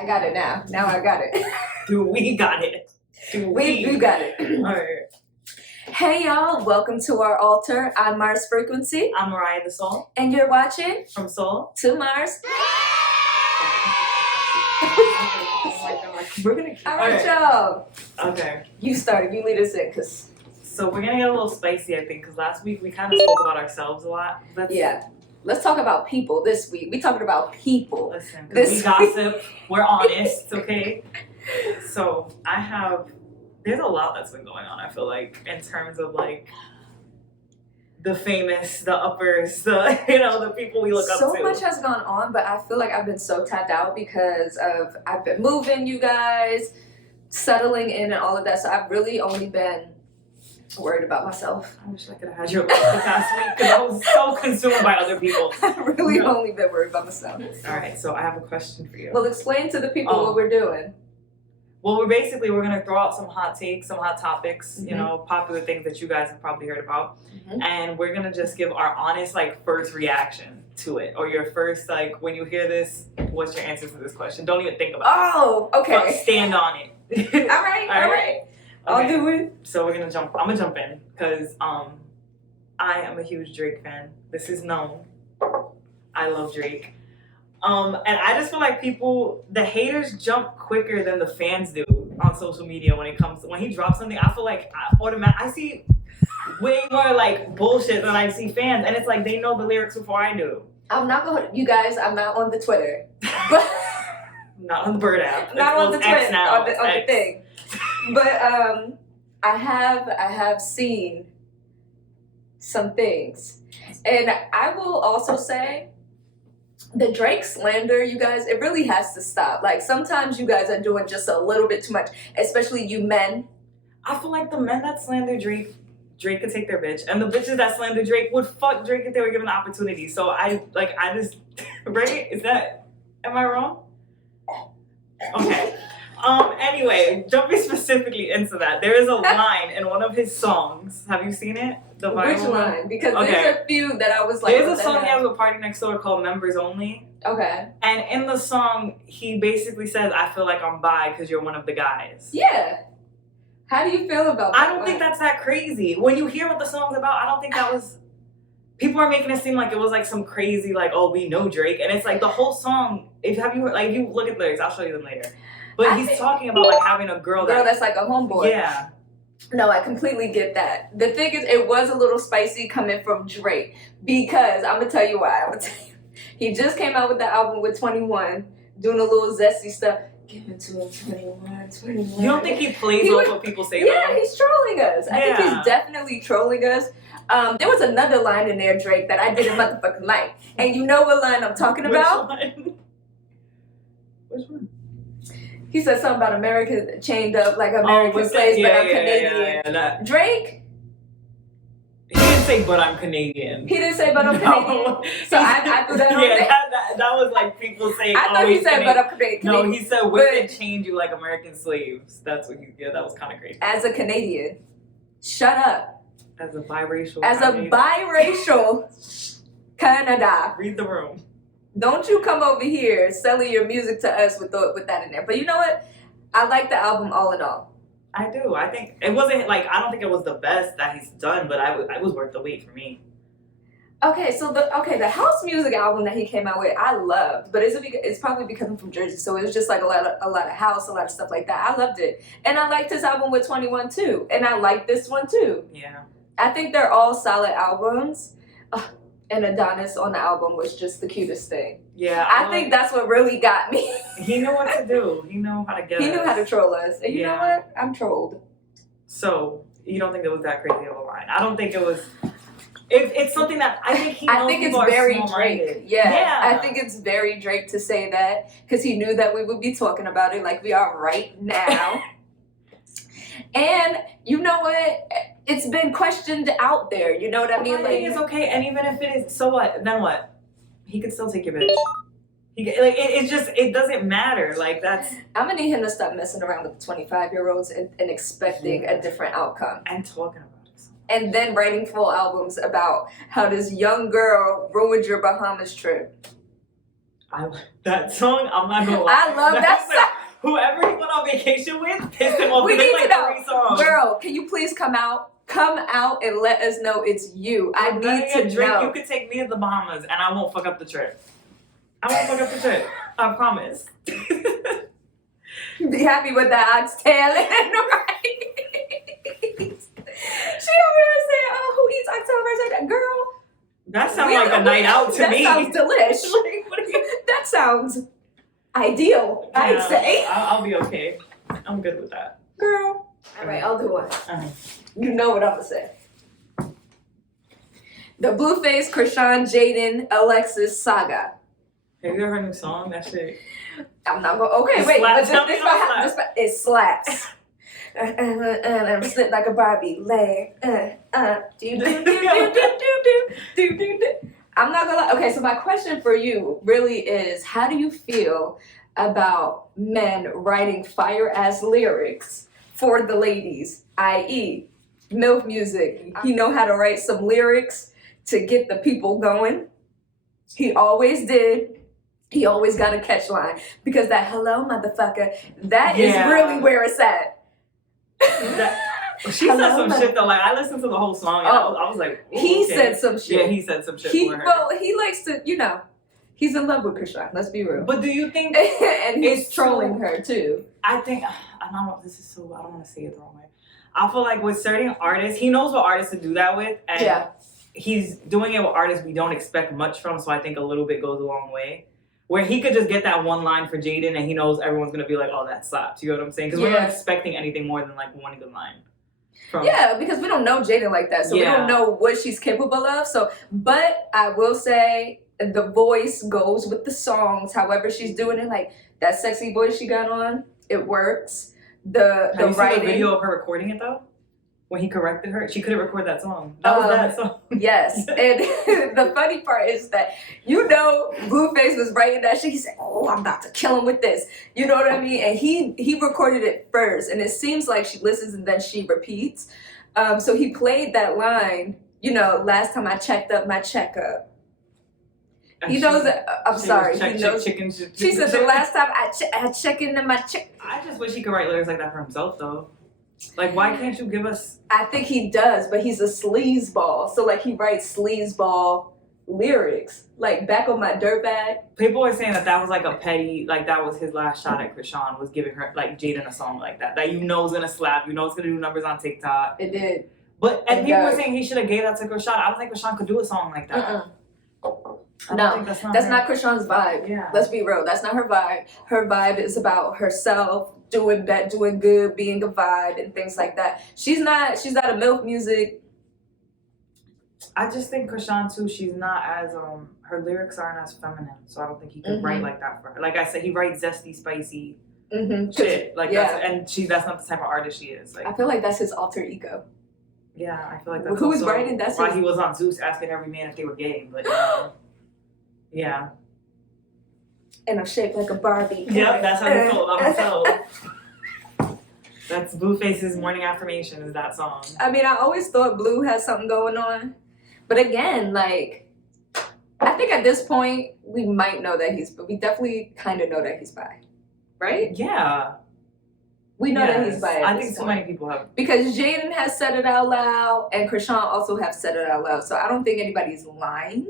I got it now. Now I got it. We got it. We got it. All right. Hey y'all, welcome to our altar. I'm Mars Frequency. I'm Mariah the Soul. And you're watching From Soul to Mars. We're gonna keep Alright, y'all. Okay. You started, you lead us in, cause so we're gonna get a little spicy, I think, because last week we kind of spoke about ourselves a lot. Yeah. Let's talk about people this week. We talking about people. Listen, because we gossip, we're honest, okay? So there's a lot that's been going on, I feel like, in terms of like the famous, the uppers, the people we look up to. So much has gone on, but I feel like I've been so tapped out because I've been moving, you guys, settling in and all of that. So I've really only been worried about myself. I wish I could have had your life the past week because I was so consumed by other people. I've really only been worried about myself. All right, so I have a question for you. Well, explain to the people what we're doing. Well, we're going to throw out some hot takes, some hot topics, popular things that you guys have probably heard about. Mm-hmm. And we're going to just give our honest, first reaction to it. Or your first, when you hear this, what's your answer to this question? Don't even think about it. Oh, okay. But stand on it. All right. I'll do it. So I'm going to jump in because I am a huge Drake fan. This is known. I love Drake. And I just feel like the haters jump quicker than the fans do on social media when he drops something. I feel like I see way more bullshit than I see fans, and it's like they know the lyrics before I do. I'm not on the Twitter. Not on the Bird app. Not on the Twitter, on the thing. But I have seen some things, and I will also say, the Drake slander, you guys, it really has to stop. Sometimes you guys are doing just a little bit too much, especially you men. I feel like the men that slander Drake could take their bitch, and the bitches that slander Drake would fuck Drake if they were given the opportunity. So I just, right? Am I wrong? Okay. Anyway, jumping specifically into that, there is a line in one of his songs. Have you seen it? The viral Which line? Because there's a few that I was like. There's a song he has with Party Next Door called Members Only. Okay. And in the song, he basically says, I feel like I'm bi because you're one of the guys. Yeah. How do you feel about that? I don't think that's that crazy. When you hear what the song's about, I don't think that was... People are making it seem like it was some crazy, we know Drake. And it's the whole song, if you look at the lyrics, I'll show you them later. But he's talking about having a girl that's like a homeboy. Yeah. No, I completely get that. The thing is, it was a little spicy coming from Drake because I'm gonna tell you why. He just came out with the album with 21, doing a little zesty stuff. Give it to him, 21. You don't think he plays off what people say about him? Yeah, he's trolling us. I think he's definitely trolling us. There was another line in there, Drake, that I didn't motherfucking like. And you know what line I'm talking about? Which one? He said something about America chained up like American slaves, but I'm Canadian. Yeah. Drake? He didn't say, but I'm Canadian. He didn't say, but I'm Canadian. So I threw that on there. That was people saying, I thought he said, but I'm Canadian. No, he said, women chained you like American slaves. That's what that was kind of crazy. As a Canadian. Shut up. As a biracial Canada. Read the room. Don't you come over here selling your music to us with that in there. But you know what? I like the album all in all. I do. I think it wasn't I don't think it was the best that he's done, but it was worth the wait for me. Okay, so the house music album that he came out with, I loved, but it's probably because I'm from Jersey, so it was just a lot of house, a lot of stuff like that. I loved it, and I liked his album with 21 too, and I liked this one too. Yeah, I think they're all solid albums. And Adonis on the album was just the cutest thing. Yeah. I think that's what really got me. He knew what to do. He knew how to get us. He knew how to troll us. And you know what? I'm trolled. So, you don't think it was that crazy of a line? I don't think it was... It's something that I think he knows. I think it's very Drake. Yeah. I think it's very Drake to say that because he knew that we would be talking about it like we are right now. And you know what? It's been questioned out there. You know what I mean? I think it's okay. And even if it is, so what? Then what? He could still take your bitch. It doesn't matter. That's... I'm going to need him to stop messing around with 25-year-olds and expecting a different outcome. And talking about it. And then writing full albums about how this young girl ruined your Bahamas trip. I like that song. I'm not gonna lie. I love that vacation with pissed him off. We There's need to know. 3 songs. Girl, can you please come out? Come out and let us know it's you. I need to Drake, know. you could take me to the Bahamas and I won't fuck up the trip. I won't fuck up the trip. I promise. Be happy with the oxtail and right. She over here saying, "Oh, who eats oxtail rice like that?" Girl, That sounds like a night out to me. That sounds delish. That sounds ideal, I'd Yeah, say. I'll be okay. I'm good with that. Girl. All right, I'll do one. Uh-huh. You know what I'm gonna say. The Blueface, Krishan, Jaden, Alexis saga. Have you ever heard her new song? That shit. I'm not going. Okay, It wait. slaps. But it slaps. And I'm sitting like a Barbie. Lay. I'm not gonna lie. Okay, so my question for you really is: how do you feel about men writing fire ass lyrics for the ladies, i.e., MILF music? He know how to write some lyrics to get the people going. He always did. He always got a catch line because that "hello motherfucker" that is really where it's at. She said some shit though. Like I listened to the whole song. And I was like, he okay. said some shit. Yeah, he said some shit for her. Well, he likes to, he's in love with Krishan. Let's be real. But do you think? And he's trolling her too. I think I don't know. This is so. I don't want to say it the wrong way. I feel like with certain artists, he knows what artists to do that with, and he's doing it with artists we don't expect much from. So I think a little bit goes a long way. Where he could just get that one line for Jaden, and he knows everyone's gonna be like, "Oh, that slaps." You know what I'm saying? Because we're not expecting anything more than like one good line. Because we don't know Jaden like that, so we don't know what she's capable of. So, but I will say the voice goes with the songs. However, she's doing it, like that sexy voice she got on, it works. The Have you writing. seen the video of her recording it though? When he corrected her, she couldn't record that song. That was that song. Yes, and the funny part is that Blueface was writing that shit. He said, "Oh, I'm about to kill him with this." You know what I mean? And he recorded it first, and it seems like she listens and then she repeats. So he played that line. Last time I checked up my checkup. He knows that. I'm sorry. He knows. She said the last time I checked into my check. I just wish he could write lyrics like that for himself though. Like, why can't you give us... I think he does, but he's a sleazeball. So, like, he writes sleazeball lyrics. Like, back on my dirtbag. People are saying that was, like, a petty... Like, that was his last shot at Krishan, was giving her, like, Jaden a song like that. That you know is going to slap. You know it's going to do numbers on TikTok. It did. And people were saying he should have gave that to Krishan. I don't think Krishan could do a song like that. No, that's not Krishan's vibe. Yeah. Let's be real. That's not her vibe. Her vibe is about herself, doing good, being a vibe, and things like that. She's not a MILF music. I just think Krishan too. She's not as her lyrics aren't as feminine, so I don't think he could write like that for her. Like I said, he writes zesty, spicy shit. Like that's not the type of artist she is. Like I feel like that's his alter ego. Yeah, I feel like that's who's writing. That's why he was on Zeus asking every man if they were gay. But yeah. And I'm shaped like a Barbie. Yep, that's how he felt about himself. That's Blueface's morning affirmation is that song. I mean, I always thought Blue had something going on. But again, like, I think at this point, we might know that we definitely kind of know that he's bi. Right? Yeah. We know that he's bi. I think so many people have. Because Jaden has said it out loud, and Krishan also have said it out loud. So I don't think anybody's lying.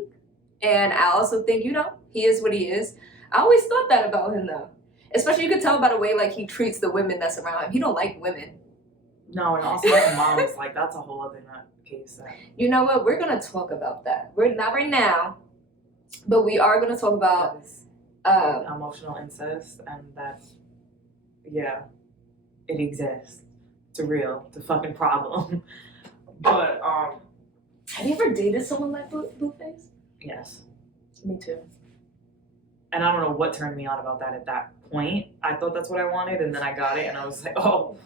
And I also think, he is what he is. I always thought that about him, though. Especially, you could tell by the way, like, he treats the women that's around him. He don't like women. No, and also his mom's, like, that's a whole other case. You know what? We're going to talk about that. We're not right now, but we are going to talk about... emotional incest, and that's... Yeah. It exists. It's real. It's a fucking problem. But, have you ever dated someone like Blueface? Yes. Me too. And I don't know what turned me on about that at that point. I thought that's what I wanted, and then I got it, and I was like, oh.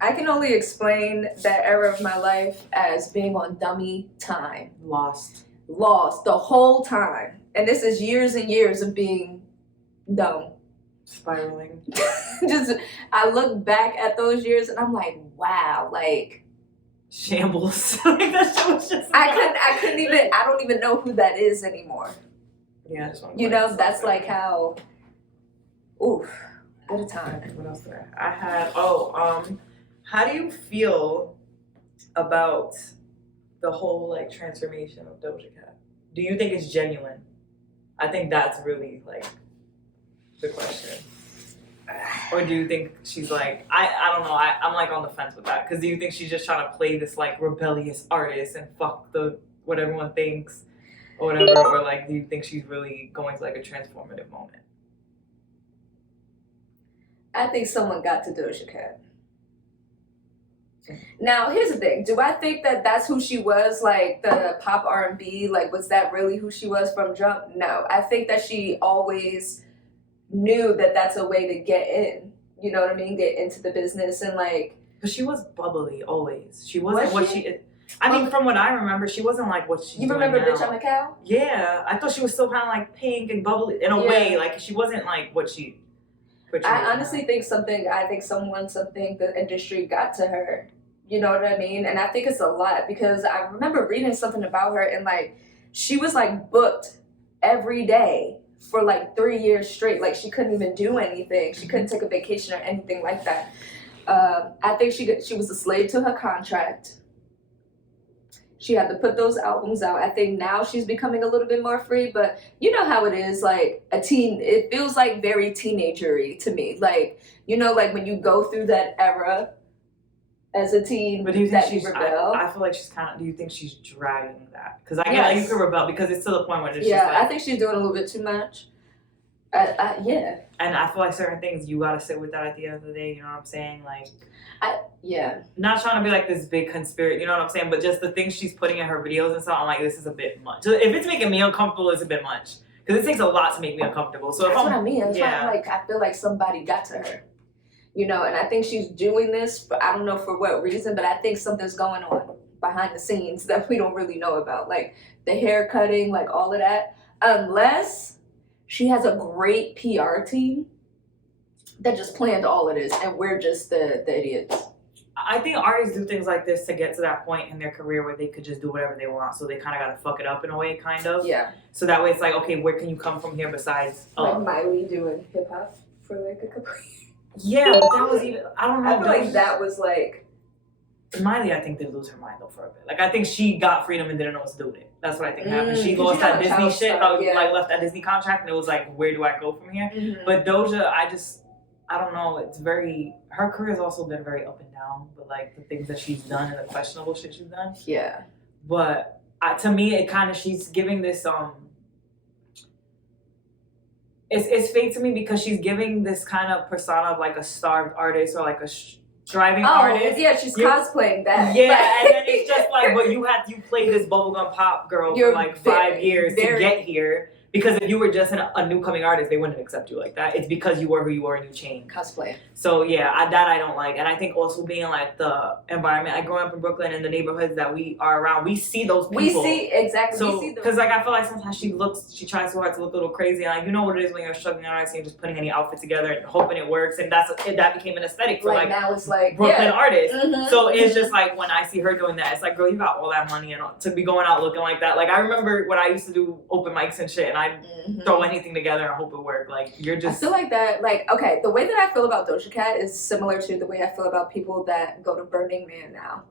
I can only explain that era of my life as being on dummy time. Lost the whole time. And this is years and years of being dumb. Spiraling. I look back at those years, and I'm like, wow, like... Shambles. Like, that shit was just... I don't even know who that is anymore. Yeah, that's like how, oof. At a time. What else did I had? How do you feel about the whole like transformation of Doja Cat? Do you think it's genuine? I think that's really like the question. Or do you think she's like, I don't know, I'm like on the fence with that. Because do you think she's just trying to play this like rebellious artist and fuck what everyone thinks or whatever? Or like, do you think she's really going to like a transformative moment? I think someone got to Doja Cat. Now, here's the thing. Do I think that that's who she was, like the pop R&B? Like, was that really who she was from jump? No. I think that she always knew that that's a way to get in. You know what I mean? Get into the business and like. But she was bubbly always. She wasn't what she. I mean, from what I remember, she wasn't like what she's. You remember doing Bitch now. I'm a Cow? Yeah, I thought she was still kind of like pink and bubbly in a way. Like she wasn't like what she. I honestly think something the industry got to her. You know what I mean? And I think it's a lot because I remember reading something about her and like she was like booked every day for like 3 years straight. Like she couldn't even do anything. She couldn't take a vacation or anything like that. I think she was a slave to her contract. She had to put those albums out. I think now she's becoming a little bit more free, but you know how it is, like it feels like very teenagery to me. Like, you know, like when you go through that era as a teen, but do you think that she's rebel. I feel like she's kind of, do you think she's dragging that? Because I get like you can rebel because it's to the point where it's just like, I think she's doing a little bit too much. Yeah. And I feel like certain things you gotta sit with that at the end of the day, you know what I'm saying? Like yeah. Not trying to be like this big conspiracy, you know what I'm saying? But just the things she's putting in her videos and stuff, I'm like, this is a bit much. So if it's making me uncomfortable, it's a bit much. Because it takes a lot to make me uncomfortable. So that's what I mean. That's why I feel like somebody got to her. You know, and I think she's doing this, but I don't know for what reason, but I think something's going on behind the scenes that we don't really know about. Like the hair cutting, like all of that. Unless she has a great PR team that just planned all of this and we're just the idiots. I think artists do things like this to get to that point in their career where they could just do whatever they want. So they kind of got to fuck it up in a way, kind of. Yeah. So that way it's like, okay, where can you come from here besides... Like Miley doing hip hop for like a couple years. Yeah, but that was even... I don't know. I feel like that was like... Miley, I think, did lose her mind though for a bit. Like, I think she got freedom and didn't know what to do with it. That's what I think happened. She lost that Disney shit, like left that Disney contract, and it was like, where do I go from here? Mm-hmm. But Doja, I don't know. It's very... Her career's also been very up and down, but like the things that she's done and the questionable shit she's done. Yeah. But to me, it kind of, she's giving this It's fake to me because she's giving this kind of persona of like a starved artist or like a striving artist. Yeah, she's cosplaying that. Yeah, and then it's just like, but you played this bubblegum pop girl for like 5 years to get here. Because if you were just a new coming artist, they wouldn't accept you like that. It's because you were who you were and you changed. Cosplay. So yeah, I don't like. And I think also being like the environment, like growing up in Brooklyn and the neighborhoods that we are around, we see those people. We see, exactly. So, because like I feel like sometimes she tries so hard to look a little crazy. And like, you know what it is when you're struggling artist and you're just putting any outfit together and hoping it works. And that became an aesthetic for like now it's like Brooklyn artists. Mm-hmm, so it's just like when I see her doing that, it's like, girl, you got all that money and to be going out looking like that. Like I remember when I used to do open mics and shit and I'd throw anything together and hope it worked. Like you're just... I feel like that, like, okay, the way that I feel about Doja Cat is similar to the way I feel about people that go to Burning Man now.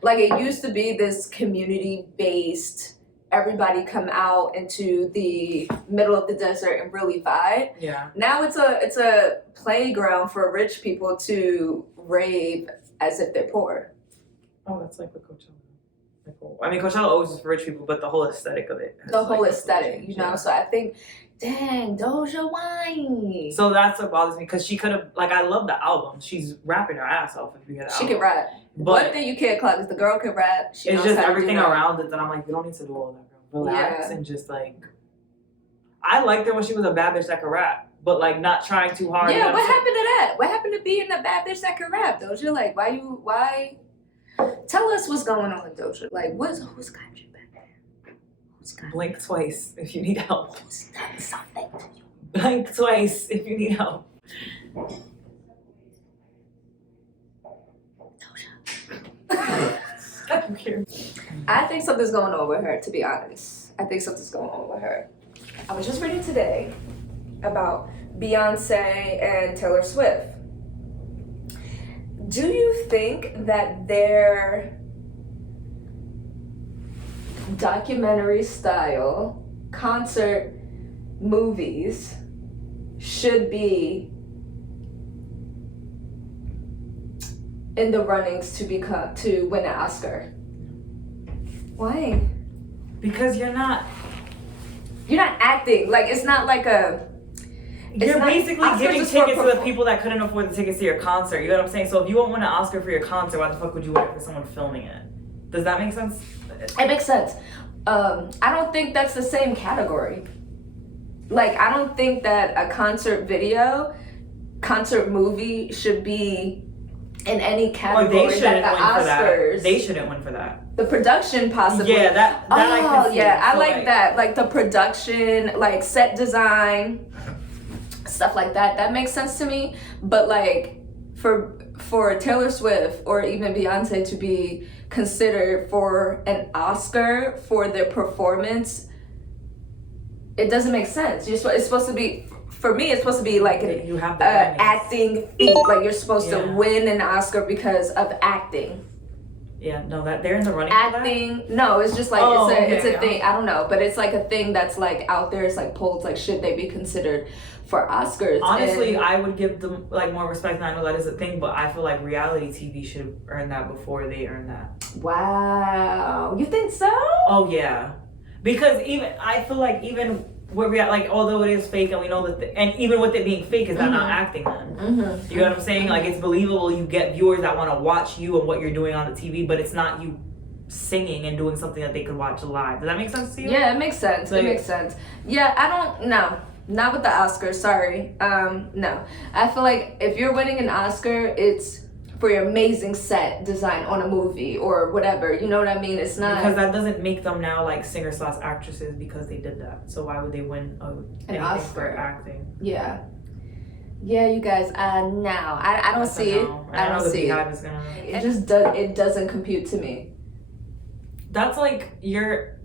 Like it used to be this community-based, everybody come out into the middle of the desert and really vibe. Yeah. Now it's a playground for rich people to rave as if they're poor. Oh, that's like what Coachella. I mean, Coachella always is for rich people, but the whole aesthetic of it. The whole aesthetic, you know? So I think, dang, Doja whiny. So that's what bothers me, because she could have, like, I love the album. She's rapping her ass off if you hear the album. She can rap. But one thing you can't clock is the girl can rap. It's just everything around it that I'm like, you don't need to do all that, girl. Relax and just, like... I liked her when she was a bad bitch that could rap, but, like, not trying too hard. Yeah, what happened to that? What happened to being a bad bitch that could rap, Doja? Like, why... Tell us what's going on, Doja. Like, who's got you back there? Who's got Blink twice if you need help. Who's done something to you? Blink twice if you need help. Doja. I think something's going on with her, to be honest. I think something's going on with her. I was just reading today about Beyonce and Taylor Swift. Do you think that their documentary style concert movies should be in the runnings to win an Oscar? Why? Because you're not acting. Like, it's not like a... You're basically giving tickets to the people that couldn't afford the tickets to your concert. You know what I'm saying? So if you won't win an Oscar for your concert, why the fuck would you win it for someone filming it? Does that make sense? It makes sense. I don't think that's the same category. Like, I don't think that a concert movie should be in any category that the Oscars. They shouldn't win for that. The production possibly. Yeah, that I can see. Yeah, I like that. Like the production, like set design, stuff like that. That makes sense to me. But like for Taylor Swift or even Beyonce to be considered for an Oscar for their performance, it doesn't make sense. It's supposed to be, for me, it's supposed to be like an acting feat. Like you're supposed to win an Oscar because of acting. Yeah, no, that they're in the running acting, for that? No, it's just like it's a thing. I don't know, but it's like a thing that's like out there. It's like polls, like should they be considered for Oscars? Honestly, I would give them like more respect, and I know that is a thing, but I feel like reality TV should have earned that before they earned that. Wow, you think so? Oh yeah, because I feel like even where we at, like, although it is fake and we know that and even with it being fake, is that not acting then? You know what I'm saying? Like, it's believable. You get viewers that want to watch you and what you're doing on the TV, but it's not you singing and doing something that they could watch live. Does that make sense to you? Yeah, it makes sense. It makes sense. Yeah, I don't know. Not with the Oscars, sorry. No. I feel like if you're winning an Oscar, it's for your amazing set design on a movie or whatever. You know what I mean? It's not... Because that doesn't make them now like singer/actresses because they did that. So why would they win an Oscar for acting? Yeah. Yeah, you guys, no. I don't see it. I don't see it. It just doesn't compute to me. That's like you're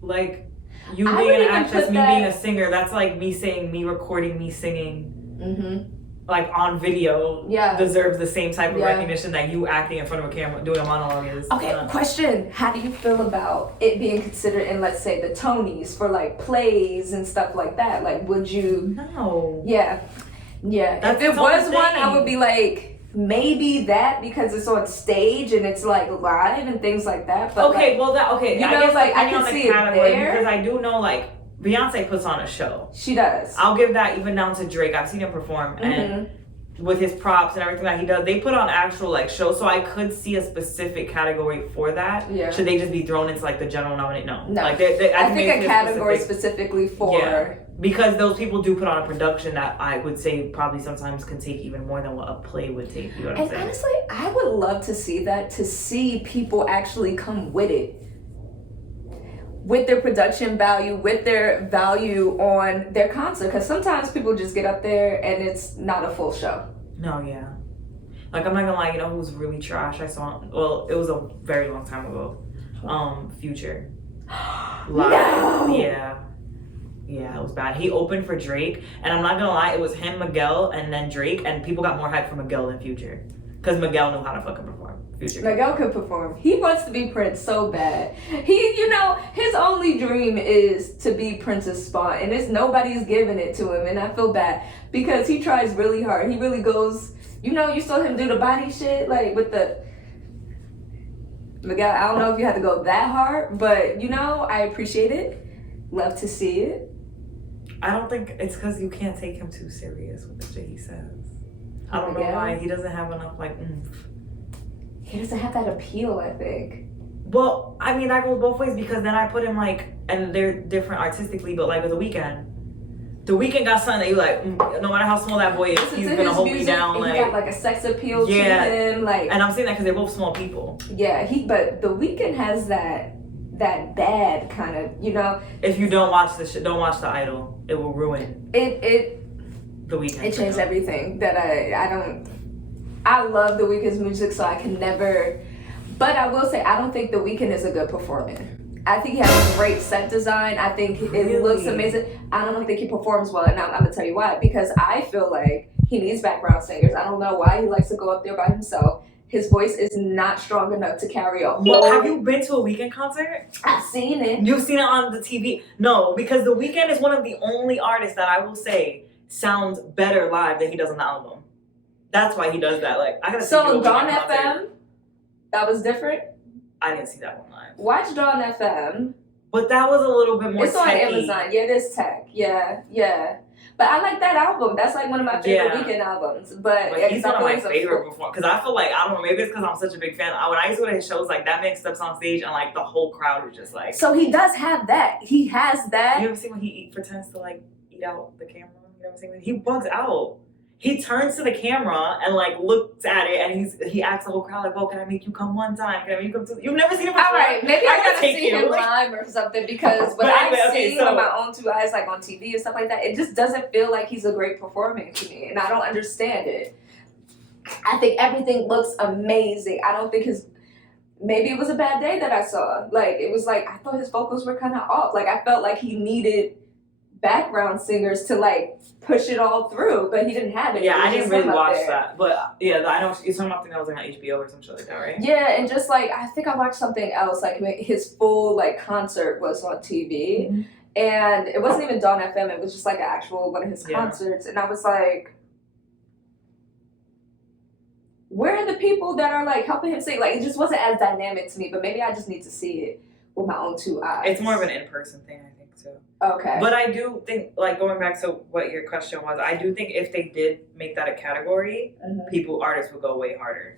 like you being an actress, me being a singer. That's like me recording me singing. Like on video, deserves the same type of recognition that you acting in front of a camera doing a monologue is. Okay, question. How do you feel about it being considered in, let's say, the Tonys for like plays and stuff like that? Like, would you? No. Yeah. If it was one, I would be like, maybe that because it's on stage and it's like live and things like that. But okay, like, well that okay. You know, I guess like I can see it there because I do know like Beyonce puts on a show. She does. I'll give that even down to Drake. I've seen him perform and with his props and everything that he does, they put on actual like shows. So I could see a specific category for that. Yeah. Should they just be thrown into like the general nominate? No. No. Like I think a category specifically for. Yeah. Because those people do put on a production that I would say probably sometimes can take even more than what a play would take. You know what I'm saying? And honestly, I would love to see that. To see people actually come with it. With their production value, with their value on their concert. Because sometimes people just get up there and it's not a full show. No, yeah. Like, I'm not gonna lie, you know who's really trash? I saw, well, it was a very long time ago. Future. No! Yeah, it was bad. He opened for Drake, and I'm not gonna lie, it was him, Miguel, and then Drake, and people got more hype for Miguel than Future. Because Miguel knew how to fucking perform. Miguel could perform. He wants to be Prince so bad. His only dream is to be Prince's spot, and nobody's giving it to him, and I feel bad because he tries really hard. He really goes, you saw him do the body shit, like with the Miguel. I don't know if you had to go that hard, but I appreciate it. Love to see it. I don't think it's because you can't take him too serious with the shit he says. I don't know why. He doesn't have enough like oomph. He doesn't have that appeal, I think. Well, I mean, that goes both ways because then I put him like, and they're different artistically, but like with The Weeknd. The Weeknd got something that you like, no matter how small that boy is, he's gonna hold me down. Like, he got like a sex appeal to him. Like, and I'm saying that because they're both small people. Yeah, but The Weeknd has that bad kind of, If you don't watch don't watch The Idol. It will ruin The Weeknd. It changed everything that I don't. I love The Weeknd's music, so I can never. But I will say, I don't think The Weeknd is a good performer. I think he has great set design. I think it looks amazing. I don't think he performs well, and I'm gonna tell you why. Because I feel like he needs background singers. I don't know why he likes to go up there by himself. His voice is not strong enough to carry a whole. Have you been to a Weeknd concert? I've seen it. You've seen it on the TV? No, because The Weeknd is one of the only artists that I will say sounds better live than he does on the album. That's why he does that. Like, I gotta see So Dawn FM, that was different. I didn't see that one live. Watch Dawn FM. But that was a little bit more It's on techy. Amazon. Yeah, it is tech. Yeah. But I like that album. That's like one of my favorite Weeknd albums. But he's one of my favorite before. Because I feel like, I don't know, maybe it's because I'm such a big fan. When I used to go to his shows, like, that man steps on stage and, like, the whole crowd is just like... So he does have that. He has that. You ever seen when he pretends to, like, eat out the camera? You ever seen when he bugs out? He turns to the camera and like looks at it and he asks the whole crowd like, "Oh, can I make you come one time? Can I make you come two?" You've never seen him before. All right, maybe I gotta see him like, live or something because when I've seen him with my own two eyes, like on TV and stuff like that, it just doesn't feel like he's a great performer to me, and I don't understand it. I think everything looks amazing. I don't think maybe it was a bad day that I saw. Like it was like I thought his vocals were kind of off. Like I felt like he needed background singers to like push it all through, but he didn't have it. Yeah, I didn't really watch that, but yeah, I know you're talking about the thing that was like on HBO or some shit like that, right? Yeah, and just like I think I watched something else, like his full like concert was on TV, and it wasn't even Dawn FM. It was just like an actual one of his concerts, and I was like, where are the people that are like helping him sing? Like it just wasn't as dynamic to me, but maybe I just need to see it with my own two eyes. It's more of an in-person thing, I think, too. Okay. But I do think, like, going back to what your question was, I do think if they did make that a category, artists would go way harder.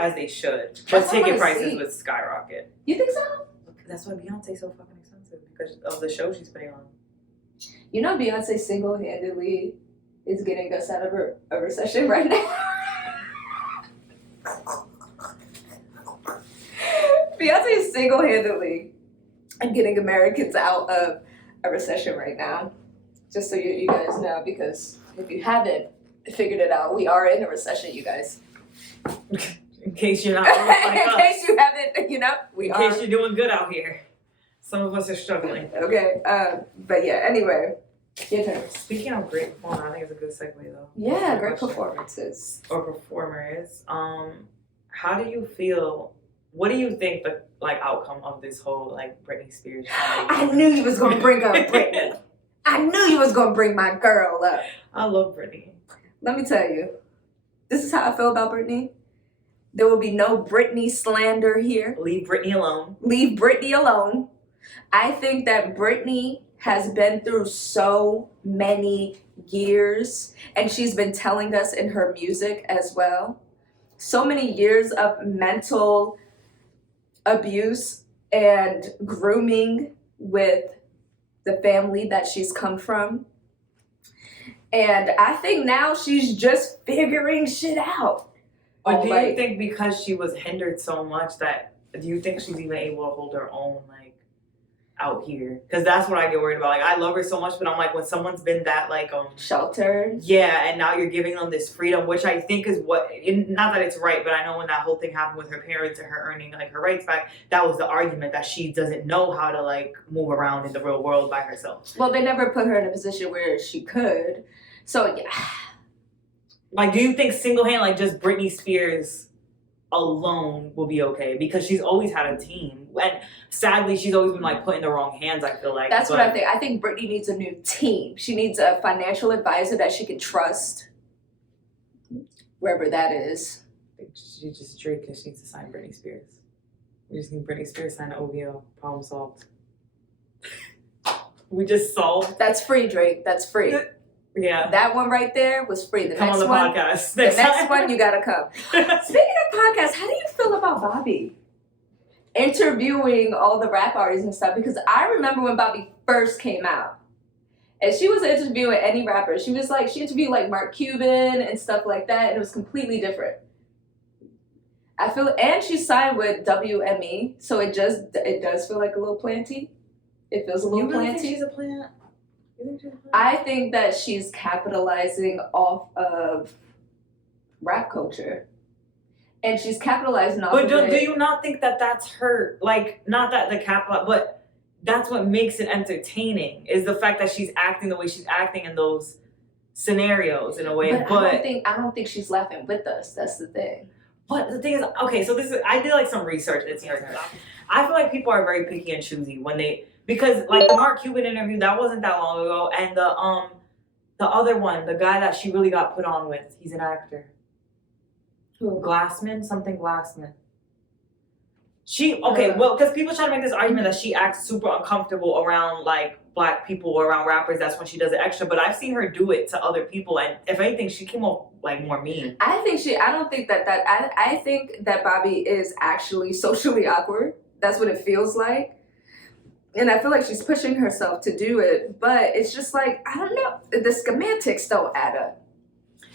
As they should. But ticket prices would skyrocket. You think so? That's why Beyonce's so fucking expensive, because of the show she's putting on. You know Beyonce single-handedly is getting us out of a recession right now? Beyonce is single-handedly getting Americans out of a recession right now. Just so you guys know, because if you haven't figured it out, we are in a recession, you guys. In case you're not like in case you haven't, we are. In case you're doing good out here. Some of us are struggling. Okay, but yeah, anyway. Your turn. Speaking of great performance, I think it's a good segue though. Yeah, great performances. Or performers. How do you feel? What do you think the outcome of this whole Britney Spears? I knew you was gonna bring up Britney. I knew you was gonna bring my girl up. I love Britney. Let me tell you, this is how I feel about Britney. There will be no Britney slander here. Leave Britney alone. Leave Britney alone. I think that Britney has been through so many years, and she's been telling us in her music as well. So many years of mental abuse and grooming with the family that she's come from. And I think now she's just figuring shit out. But do you think because she was hindered so much do you think she's even able to hold her own out here? Because that's what I get worried about. I love her so much, but I'm when someone's been that sheltered. Yeah, and now you're giving them this freedom, which I think is not that it's right, but I know when that whole thing happened with her parents and her earning her rights back, that was the argument that she doesn't know how to move around in the real world by herself. Well, they never put her in a position where she could. So yeah. Do you think single-handed, just Britney Spears alone will be okay? Because she's always had a team, and sadly she's always been put in the wrong hands, I feel like. That's what I think. I think Britney needs a new team. She needs a financial advisor that she can trust, wherever that is. She just Drake and she needs to sign Britney Spears. We just need Britney Spears to sign OVO. Problem solved. We just solved. That's free, Drake. That's free. Yeah. That one right there was free. Come on the podcast. The next one, you gotta come. Speaking of podcasts, how do you feel about Bobby interviewing all the rap artists and stuff? Because I remember when Bobby first came out, and she was interviewing any rapper. She was she interviewed Mark Cuban and stuff like that, and it was completely different. And she signed with WME, so it does feel like a little planty. It feels a little planty. Think she's a plant? I think that she's capitalizing off of rap culture. And she's capitalizing off but of do it. you not think that that's her? Like, not that the capital, but that's what makes it entertaining is the fact that she's acting the way she's acting in those scenarios in a way. But I don't think she's laughing with us. That's the thing. But the thing is, okay, so this is I did like some research. I feel like people are very picky and choosy when because like the Mark Cuban interview that wasn't that long ago, and the other one, the guy that she really got put on with, he's an actor. Who? Glassman. Because people try to make this argument that she acts super uncomfortable around like black people or around rappers. That's when she does it extra. But I've seen her do it to other people, and if anything, she came off like more mean. I don't think I think that Bobby is actually socially awkward. That's what it feels like. And I feel like she's pushing herself to do it, but it's just like, I don't know, the semantics don't add up.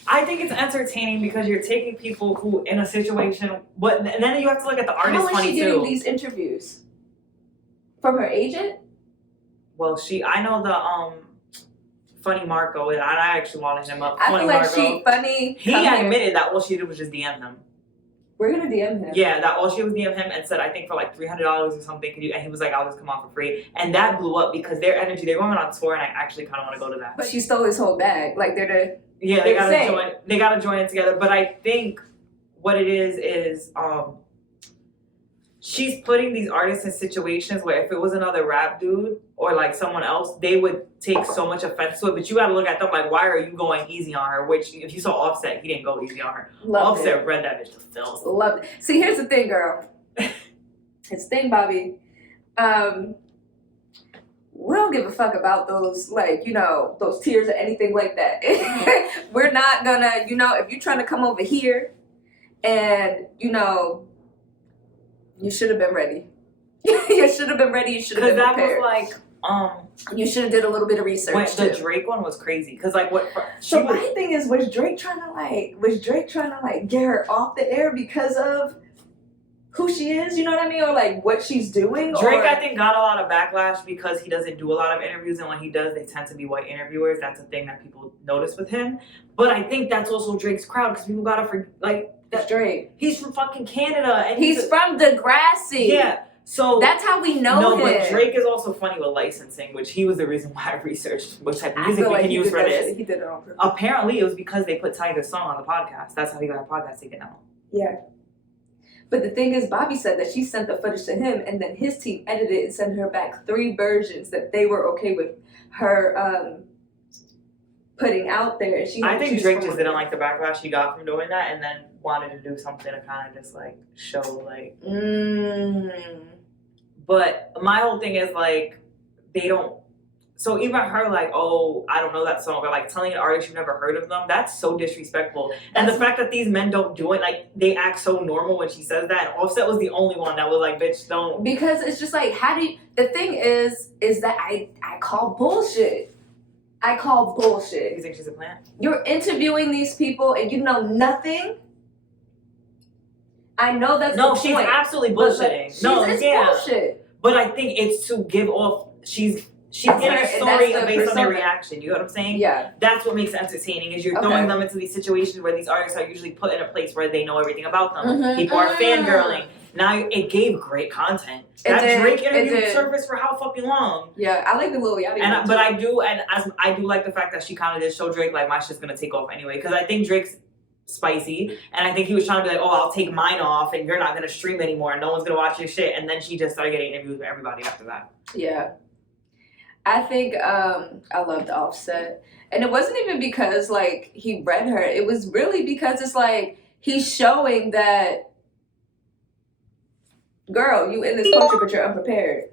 I think it's entertaining because you're taking people who in a situation, and then you have to look at the artist funny too. How is she getting these interviews? From her agent? Well, I know the Funny Marco, and I actually wanted him up. I feel like funny. He admitted that all she did was just DM him. We're gonna DM him. Yeah, that all she was DM him and said, I think for like $300 or something, and he was like, I'll just come on for free. And that blew up because their energy, they were going on tour, and I actually kind of want to go to that. But she stole his whole bag. Like they gotta join it together. But I think what it is she's putting these artists in situations where if it was another rap dude or like someone else, they would take so much offense to it. But you gotta look at them like, why are you going easy on her? Which if you saw Offset, he didn't go easy on her. Offset read that bitch to filth. Loved it. See, here's the thing, girl. It's the thing, Bobby. We don't give a fuck about those, like, those tears or anything like that. We're not gonna, if you're trying to come over here and, you should have been ready. You should have been ready. You should have been prepared. Because that was like, you should have did a little bit of research. The Drake one was crazy. Because like my thing is, was Drake trying to get her off the air because of who she is? You know what I mean? Or like what she's doing? Drake, I think, got a lot of backlash because he doesn't do a lot of interviews, and when he does, they tend to be white interviewers. That's a thing that people notice with him. But I think that's also Drake's crowd because people gotta that's Drake. He's from fucking Canada, and he's from Degrassi. Yeah, so that's how we know him. No, but Drake is also funny with licensing, which he was the reason why I researched what type of music we can use for this. He did it on purpose. Apparently, it was because they put Tiger's song on the podcast. That's how he got a podcast taken out. Yeah. But the thing is, Bobby said that she sent the footage to him, and then his team edited it and sent her back 3 versions that they were okay with her putting out there. I think Drake just didn't like the backlash he got from doing that, and then wanted to do something to kind of just like show like. But my whole thing is like they don't. So even her like, oh, I don't know that song, or like telling an artist you've never heard of them, that's so disrespectful. And the fact that these men don't do it, like they act so normal when she says that. And Offset was the only one that was like, bitch, don't. Because it's just like, the thing is that I call bullshit. I call bullshit. You think she's a plant? You're interviewing these people and you know nothing. I know that's no, the she's point, absolutely bullshitting. Bullshit. But I think it's to give off. She's getting a story based on their reaction. You know what I'm saying? Yeah. That's what makes it entertaining. Is you're throwing them into these situations where these artists are usually put in a place where they know everything about them. People are fangirling. Now it gave great content. That Drake interview surfaced for how fucking long? Yeah, I like the Lil Yachty. But I do like the fact that she kind of did show Drake like my shit's gonna take off anyway, because I think Drake's spicy, and I think he was trying to be like, oh, I'll take mine off, and you're not gonna stream anymore, and no one's gonna watch your shit. And then she just started getting interviews with everybody after that. Yeah, I think I loved Offset, and it wasn't even because like he read her. It was really because it's like he's showing that. Girl, you in this culture, but you're unprepared.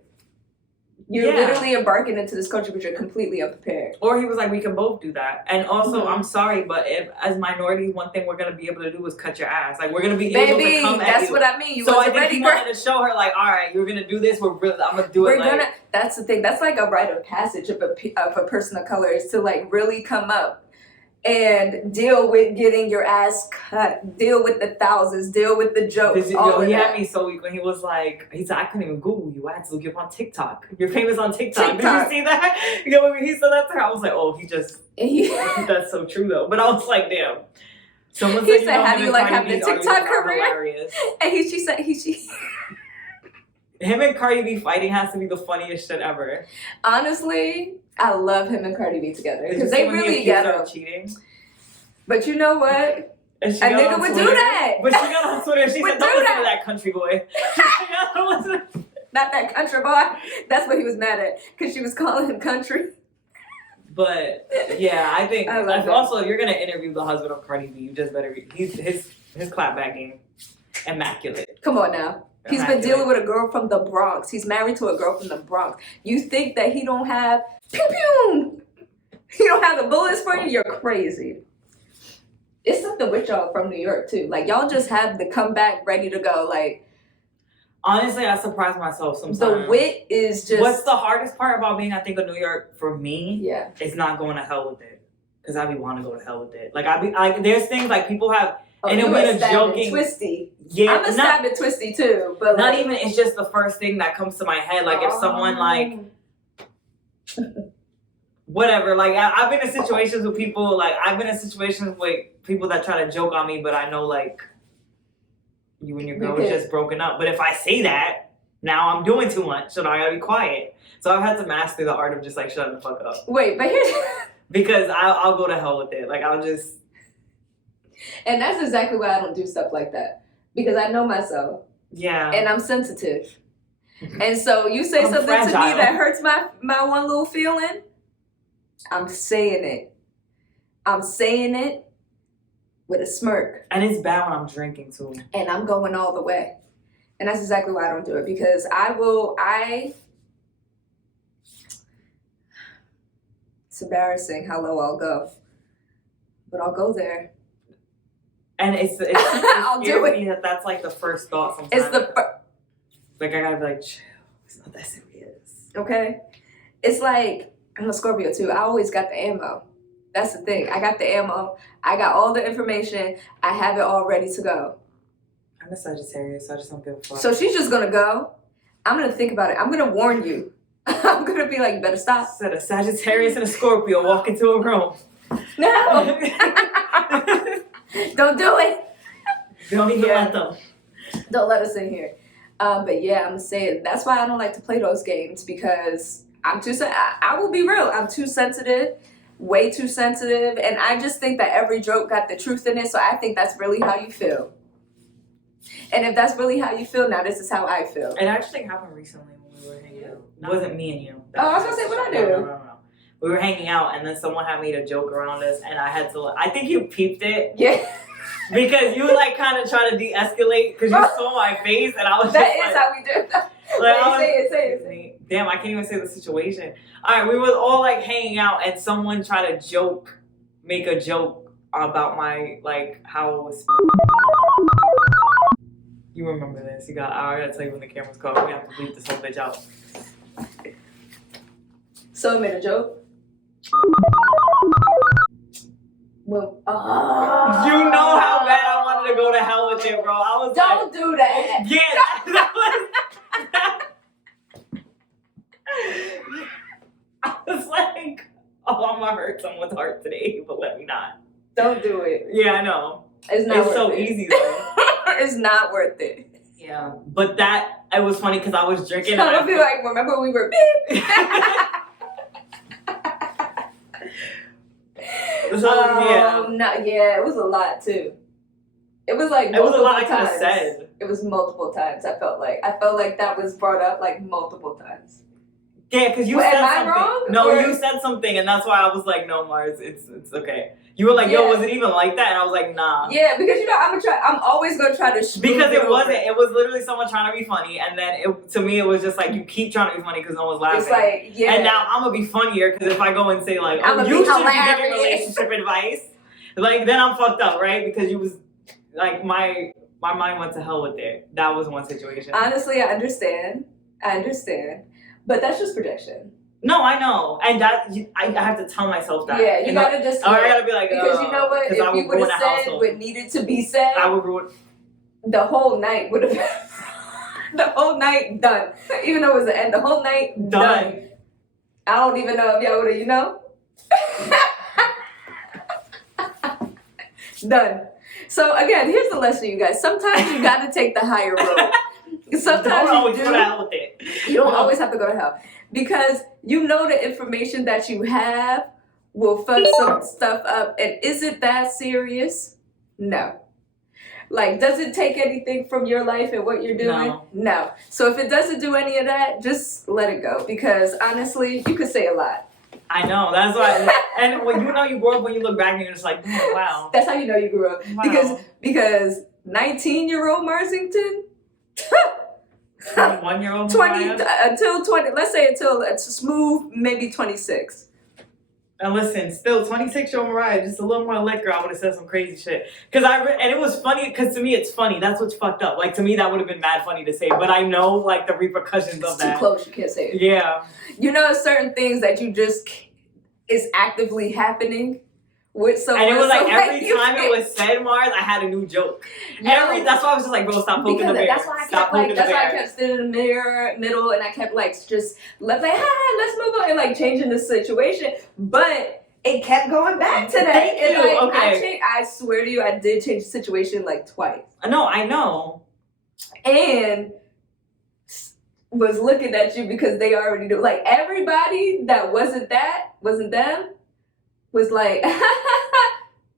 You're literally embarking into this culture, but you're completely unprepared. Or he was like, we can both do that. And also, I'm sorry, but if as minorities, one thing we're going to be able to do is cut your ass. Like, we're going to be able to come at you. That's what I mean. You so wasn't I think ready, he wanted to show her, like, all right, you're going to do this. I'm going to do it. That's the thing. That's like a rite of passage of a person of color is to, like, really come up and deal with getting your ass cut, deal with the thousands, deal with the jokes. He had me so weak when he was like, he said, I couldn't even Google you. I had to look you up on TikTok. You're famous on TikTok. Did you see that? When he said that to her, I was like, oh, that's so true though. But I was like, damn. Someone He said, said, "How do him you and like Cardi having a B's TikTok arguments are career?" hilarious. And she said, Him and Cardi B fighting has to be the funniest shit ever. honestly, I love him and Cardi B together Did you because see they when he really accused get her him. of cheating? But you know what? And she A got nigga on would Twitter, do that. But she got on Twitter and she Would said, do "Don't listen that. to that country boy." She said, "Don't listen." Not that country boy. That's what he was mad at because she was calling him country. But yeah, I think I love that. also if you're gonna interview the husband of Cardi B, you just better be his clapback game immaculate. Come on now. He's been dealing with a girl from the Bronx. He's married to a girl from the Bronx. You think that he don't have pew pew? He don't have the bullets for you? You're crazy. It's something with y'all from New York too. Like y'all just have the comeback ready to go. Like Honestly, I surprise myself sometimes. the wit is just. What's the hardest part about being, I think, of New York for me? Yeah. Is not going to hell with it, because I be want to go to hell with it. Like there's things like people have, Oh, and it'll you be a a stab joking. and twisty. Yeah, I'm a stab and twisty too, but not like, even. It's just the first thing that comes to my head. Like if someone like. Whatever, like I've been in situations with people, like I've been in situations with people that try to joke on me, but I know like you and your girl was just broken up. But if I say that, now I'm doing too much, so now I gotta be quiet. So I've had to master the art of just like shutting the fuck up. Wait, but here's because I'll go to hell with it. Like I'll just. And that's exactly why I don't do stuff like that, because I know myself. Yeah. And I'm sensitive. And so you say something to me that hurts my one little feeling. I'm saying it. I'm saying it with a smirk. And it's bad when I'm drinking too. And I'm going all the way. And that's exactly why I don't do it. Because it's embarrassing how low I'll go. But I'll go there. And it's I'll do it. Me that's like the first thought sometimes. It's the like I gotta be like, chill. It's not that serious. Okay? It's like, I'm a Scorpio too. I always got the ammo. That's the thing. I got the ammo. I got all the information. I have it all ready to go. I'm a Sagittarius, so I just don't give a fuck. So she's just gonna go. I'm gonna think about it. I'm gonna warn you. I'm gonna be like, you better stop. Said a Sagittarius and a Scorpio walk into a room. No. Don't do it. Don't even let them. Don't let us in here. But yeah, I'm gonna say it. That's why I don't like to play those games, because I'm too. I will be real. I'm too sensitive, way too sensitive, and I just think that every joke got the truth in it. So I think that's really how you feel. And if that's really how you feel, now this is how I feel. It actually happened recently when we were hanging out. It wasn't me and you. Oh, I was gonna say, what I do? No. We were hanging out, and then someone had made a joke around us, and I had to. I think you peeped it. Yeah. Because you like kind of try to de-escalate because you saw my face, and I was That just is like, how we do that. Like, Say it. Damn, I can't even say the situation. All right, we were all like hanging out, and someone tried to make a joke about my like how it was. You remember this? I gotta tell you when the camera's caught. We have to bleep this whole bitch out. So I made a joke. Well, You know how bad I wanted to go to hell with it, bro. I was don't do that. Yeah, that was. I was like, oh, I'm gonna hurt someone's heart today, but let me not. Don't do it. Yeah, I know. It's not worth so it. easy though. It's not worth it. Yeah, but it was funny because I was drinking. I'm gonna be like, remember we were beep. Yeah, it was a lot too. It was like it was a lot I times. could have said. It was multiple times. I felt like that was brought up like multiple times. Yeah, because you said am I something. wrong? No, Or- you said something, and that's why I was like, no, Mars, it's okay. You were like, yo, was it even like that? And I was like, nah. Yeah, because I'm always gonna try to. Because it wasn't. It was literally someone trying to be funny, and then to me, it was just like you keep trying to be funny because no one's laughing. It's like, yeah. And now I'm gonna be funnier because if I go and say like, I'ma you be should be giving hilarious. relationship advice, like then I'm fucked up, right? Because you was like my mind went to hell with it. That was one situation. Honestly, I understand, but that's just projection. No, I know, and I have to tell myself that. Yeah, you gotta just. Or I gotta be like, because you know what? If you would have said what needed to be said, I would ruin. The whole night would have been. The whole night done. Even though it was the end, the whole night done. I don't even know if y'all would have, Done. So again, here's the lesson, you guys. Sometimes you got to take the higher road. Sometimes Don't always you go do. out with it. You don't always have to go to hell because you know the information that you have will fuck some stuff up. And is it that serious? No. Like, does it take anything from your life and what you're doing? No. So if it doesn't do any of that, just let it go. Because honestly, you could say a lot. I know. That's why. And when you know you grew up, when you look back and you're just like, oh, wow. That's how you know you grew up. Wow. Because 19-year-old Marsington. 21-year-old 20 Mariah? until 20. Let's say until it's smooth, maybe 26. And listen, still 26-year-old Mariah, just a little more liquor, I would have said some crazy shit. And it was funny, because to me it's funny. That's what's fucked up. Like, to me that would have been mad funny to say, but I know, like, the repercussions of that. Too close, you can't say it. Yeah. You know, certain things that you just is actively happening with someone. And it was like so every you time can't- it was said, Mars, I had a new joke. Yo, That's why I was just like, bro, stop poking the bear. That's why I kept sitting in the middle, and I kept like just let's move on, and like changing the situation, but it kept going back to that. Thank and you. like, Okay. I swear to you, I did change the situation like twice. No, I know. And was looking at you because they already knew. Like everybody that wasn't them, was like,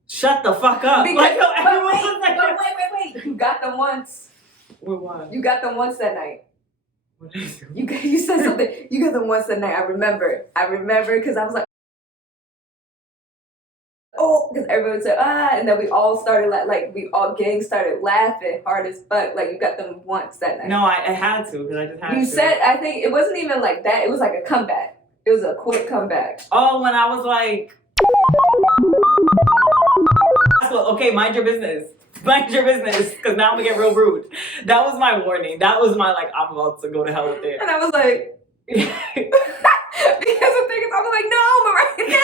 shut the fuck up. Because, like, no, but everyone wait, was like, wait. You got them once. With what? You got them once that night. What did I do? You said something. You got them once that night. I remember because I was like, oh, because everyone said and then we all started gang started laughing hard as fuck. Like you got them once that night. No, I had to because I just had to. You said I think it wasn't even like that. It was like a comeback. It was a quick comeback. Oh, when I was like, okay, mind your business. Mind your business, because now I'm gonna get real rude. That was my warning. That was my like, I'm about to go to hell with it. And I was like, because the thing is, I was like, no, Mariah, no,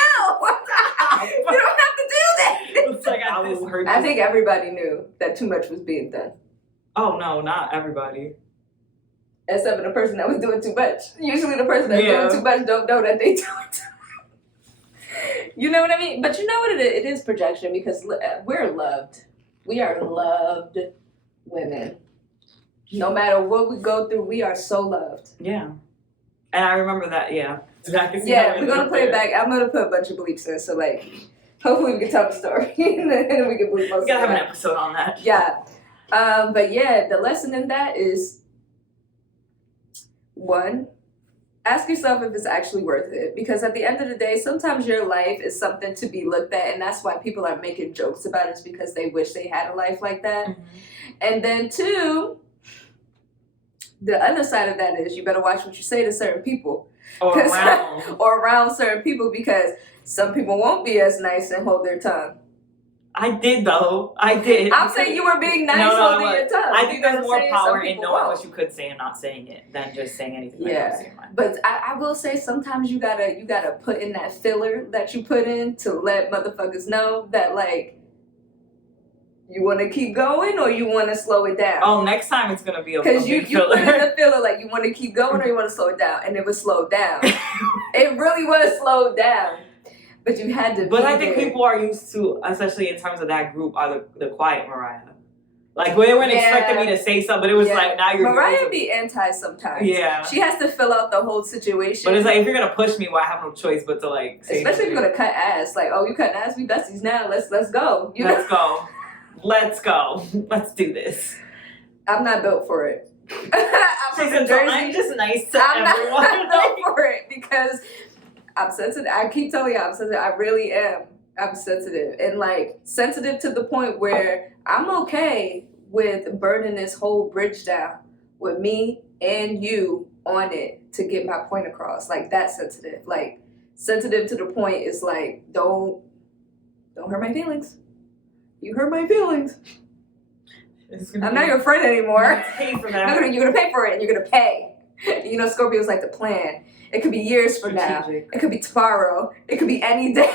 you don't have to do that. It's like I will hurt you. I think everybody knew that too much was being done. Oh no, not everybody. Except for the person that was doing too much. Usually the person that's doing too much don't know that they doing too much. You know what I mean? But you know what it is? It is projection because we're loved. We are loved women. No matter what we go through, we are so loved. Yeah. And I remember that, yeah. Yeah, we're going to play it back. I'm going to put a bunch of bleeps in, so like, hopefully we can tell the story and then we can bleep most of it. We gotta have an episode on that. Yeah. But yeah, the lesson in that is, one, ask yourself if it's actually worth it. Because at the end of the day, sometimes your life is something to be looked at, and that's why people are making jokes about it, is because they wish they had a life like that. Mm-hmm. And then two, the other side of that is you better watch what you say to certain people. Or around. Or around certain people, because some people won't be as nice and hold their tongue. I did though. I did. I'm saying you were being nice holding your tongue. I think there's more power in knowing what you could say and not saying it than just saying anything that comes to your mind. But I will say sometimes you gotta put in that filler that you put in to let motherfuckers know that like you want to keep going or you want to slow it down. Oh, next time it's gonna be a because you put in the filler like you want to keep going or you want to slow it down, and it was slowed down. It really was slowed down. But you had to. But I think people are used to, especially in terms of that group, are the quiet Mariah. Like they weren't expecting me to say something, but it was like now you're. Mariah be anti sometimes. Yeah. She has to fill out the whole situation. But it's like if you're gonna push me, well, I have no choice but to like say. Especially if you're gonna cut ass. Like, oh, you cutting ass? We besties now. Let's go. Let's go. Let's go. Let's do this. I'm not built for it. I'm just nice to everyone. I'm not built for it because I'm sensitive. I keep telling you I'm sensitive. I really am. I'm sensitive. And like sensitive to the point where I'm okay with burning this whole bridge down with me and you on it to get my point across. Like that's sensitive. Like sensitive to the point is like don't hurt my feelings. You hurt my feelings. I'm not your friend anymore. Pay for that. No, you're gonna pay for it and you're gonna pay. You know, Scorpios like to plan. It could be years from now. It could be tomorrow. It could be any day.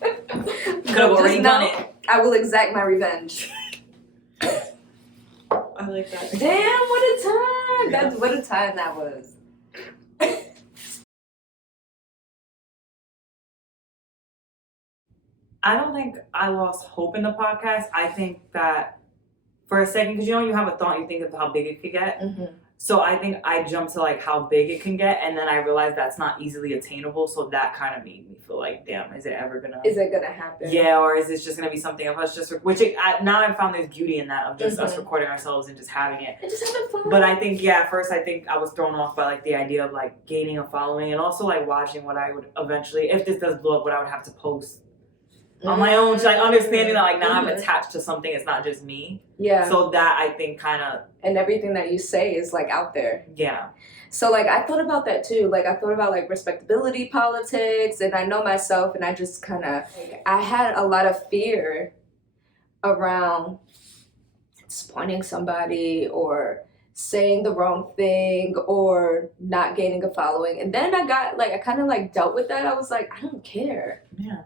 Could have already done it. I will exact my revenge. I like that. Damn, what a time! What a time that was. I don't think I lost hope in the podcast. I think that for a second, because you have a thought, you think of how big it could get. Mm-hmm. So I think I jumped to like how big it can get, and then I realized that's not easily attainable. So that kind of made me feel like, damn, is it gonna happen? Yeah, or is this just gonna be something of us just now I've found there's beauty in that of just us recording ourselves and just having it. And just having fun. But I think at first I think I was thrown off by like the idea of like gaining a following and also like watching what I would eventually, if this does blow up, what I would have to post on my own, like understanding that like now I'm attached to something, it's not just me. Yeah. So that I think kind of, and everything that you say is like out there. Yeah. So like I thought about that too. Like I thought about like respectability politics, and I know myself, and I just kind of I had a lot of fear around disappointing somebody or saying the wrong thing or not gaining a following. And then I kind of like dealt with that. I was like, I don't care. Yeah.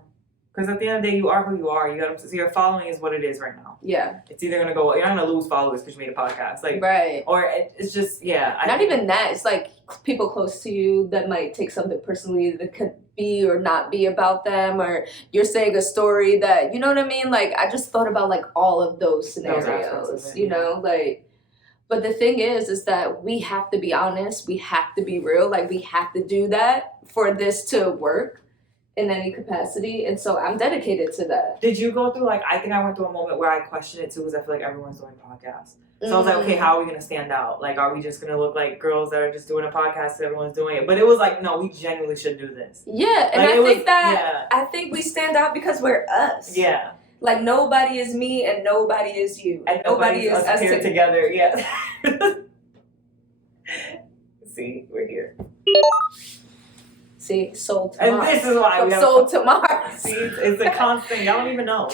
Because at the end of the day, you are who you are. You got to see your following is what it is right now. Yeah. It's either gonna go. You're not gonna lose followers because you made a podcast, like right. Or it's just Not even that. It's like people close to you that might take something personally that could be or not be about them, or you're saying a story that you know what I mean. Like I just thought about like all of those scenarios, you know, like. But the thing is that we have to be honest. We have to be real. Like we have to do that for this to work in any capacity, and so I'm dedicated to that. Did you go through like, I think I went through a moment where I questioned it too, because I feel like everyone's doing podcasts. So I was like, okay, how are we gonna stand out? Like, are we just gonna look like girls that are just doing a podcast because everyone's doing it? But it was like, no, we genuinely should do this. Yeah, and like, I think we stand out because we're us. Yeah. Like nobody is me and nobody is you. And nobody is us here together. Yeah. See, we're here. See, soul to Mars. And this is why we have soul to Mars. See, it's a constant. Y'all don't even know.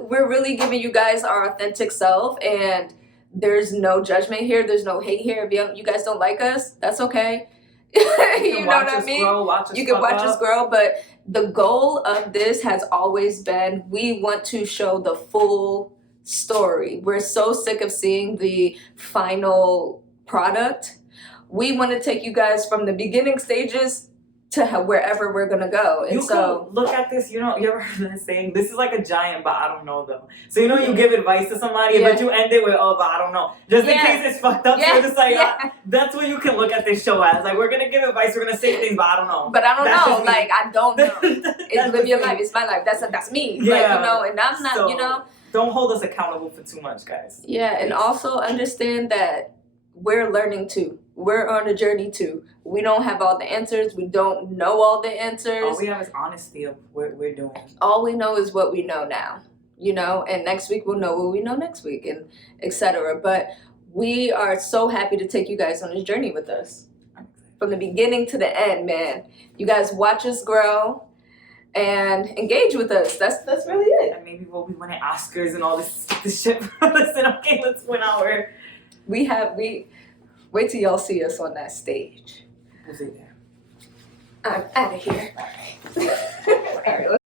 We're really giving you guys our authentic self, and there's no judgment here. There's no hate here. If you guys don't like us, that's okay. You know what I mean? You can watch us grow, but the goal of this has always been we want to show the full story. We're so sick of seeing the final product. We want to take you guys from the beginning stages to wherever we're gonna go. And so look at this, you ever heard that saying, this is like a giant, but I don't know them. So you give advice to somebody, but you end it with, oh, but I don't know. Just in case it's fucked up. So you're just like, that's what you can look at this show as. Like, we're gonna give advice, we're gonna say things, but I don't know. But I don't know. Like, I don't know. It's live your life. It's my life. That's me. Yeah. Like, and I'm not, Don't hold us accountable for too much, guys. Yeah, and also understand that we're learning too. We're on a journey too. We don't have all the answers. We don't know all the answers. All we have is honesty of what we're doing. All we know is what we know now, and next week we'll know what we know next week, and etc. But we are so happy to take you guys on this journey with us. From the beginning to the end, man. You guys watch us grow and engage with us. That's really it. And maybe we'll be winning Oscars and all this shit. Listen, okay, let's win our... Wait till y'all see us on that stage. We'll see there. I'm out of here. All right,